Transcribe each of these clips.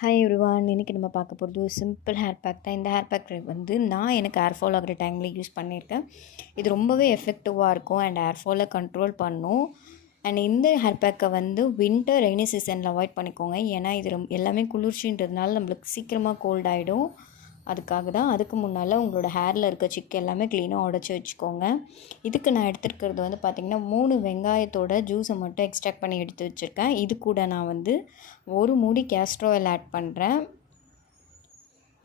Hi everyone, இன்றைக்கி நம்ம பார்க்க போகிறது ஒரு சிம்பிள் ஹேர் பேக் தான். இந்த ஹேர் பேக் வந்து நான் எனக்கு ஹேர் ஃபால் ஆகிற டைமில் யூஸ் பண்ணியிருக்கேன். இது ரொம்பவே எஃபெக்டிவாக இருக்கும் அண்ட் ஹேர் ஃபாலை கண்ட்ரோல் பண்ணும். அண்ட் இந்த ஹேர் பேக்கை வந்து வின்டர் ரெய்னி சீசனில் அவாய்ட் பண்ணிக்கோங்க. ஏன்னா இது எல்லாமே குளிர்ச்சின்றதுனால நம்மளுக்கு சீக்கிரமாக கோல்ட் ஆகிடும். அதுக்காக தான். அதுக்கு முன்னால் உங்களோட ஹேரில் இருக்க சிக்கு எல்லாமே க்ளீனாக உடச்சி வச்சுக்கோங்க. இதுக்கு நான் எடுத்துருக்கிறது வந்து பார்த்திங்கன்னா 3 வெங்காயத்தோட ஜூஸை மட்டும் எக்ஸ்ட்ராக்ட் பண்ணி எடுத்து வச்சுருக்கேன். இது கூட நான் வந்து 1 மூடி கேஸ்டர் ஆயில் ஆட் பண்ணுறேன்.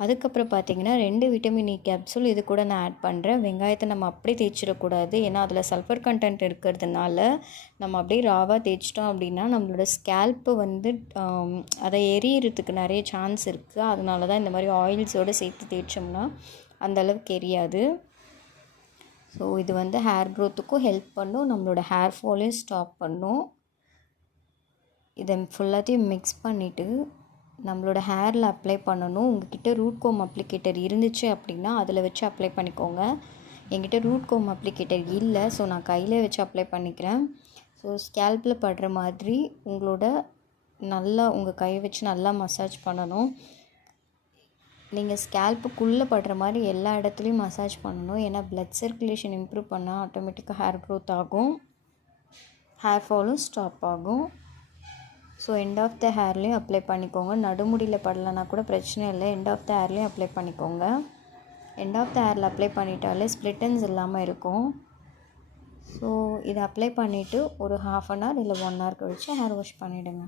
அதுக்கப்புறம் பார்த்திங்கன்னா 2 விட்டமின் இ கேப்சூல் இது கூட நான் ஆட் பண்ணுறேன். வெங்காயத்தை நம்ம அப்படியே தேய்ச்சிடக்கூடாது. ஏன்னா அதில் சல்ஃபர் கண்டென்ட் இருக்கிறதுனால நம்ம அப்படியே ராவாக தேய்ச்சிட்டோம் அப்படின்னா நம்மளோட ஸ்கேல்ப்பு வந்து அதை எரியறதுக்கு நிறைய சான்ஸ் இருக்குது. அதனால தான் இந்த மாதிரி ஆயில்ஸோடு சேர்த்து தேய்ச்சோம்னா அந்தளவுக்கு எரியாது. ஸோ இது வந்து ஹேர் க்ரோத்துக்கும் ஹெல்ப் பண்ணும், நம்மளோட ஹேர் ஃபாலையும் ஸ்டாப் பண்ணும். இதை ஃபுல்லாத்தையும் மிக்ஸ் பண்ணிவிட்டு நம்மளோட ஹேரில் அப்ளை பண்ணணும். உங்கள்கிட்ட ரூட் கோம் அப்ளிகேட்டர் இருந்துச்சு அப்படின்னா அதில் வச்சு அப்ளை பண்ணிக்கோங்க. என்கிட்ட ரூட் கோம் அப்ளிகேட்டர் இல்லை, ஸோ நான் கையிலே வச்சு அப்ளை பண்ணிக்கிறேன். ஸோ ஸ்கேல்பில் படுற மாதிரி நல்லா உங்கள் கையை வச்சு நல்லா மசாஜ் பண்ணணும். நீங்கள் ஸ்கேல்ப்புக்குள்ளே படுற மாதிரி எல்லா இடத்துலையும் மசாஜ் பண்ணணும். ஏன்னா ப்ளட் சர்க்குலேஷன் இம்ப்ரூவ் பண்ணால் ஆட்டோமேட்டிக்காக ஹேர் க்ரோத் ஆகும், ஹேர் ஃபாலும் ஸ்டாப் ஆகும். ஸோ எண்ட் ஆஃப் த ஹேர்லேயும் அப்ளை பண்ணிக்கோங்க. நடுமுடியில் படலைன்னா கூட பிரச்சனை இல்லை, எண்ட் ஆஃப் த ஹேர்லேயும் அப்ளை பண்ணிக்கோங்க. எண்ட் ஆஃப் த ஹேரில் அப்ளை பண்ணிட்டாலே ஸ்ப்ளிட்டன்ஸ் இல்லாமல் இருக்கும். ஸோ இதை அப்ளை பண்ணிவிட்டு ஒரு 1/2 அன் ஹவர் இல்லை 1 ஹவர் கழித்து ஹேர் வாஷ் பண்ணிவிடுங்க.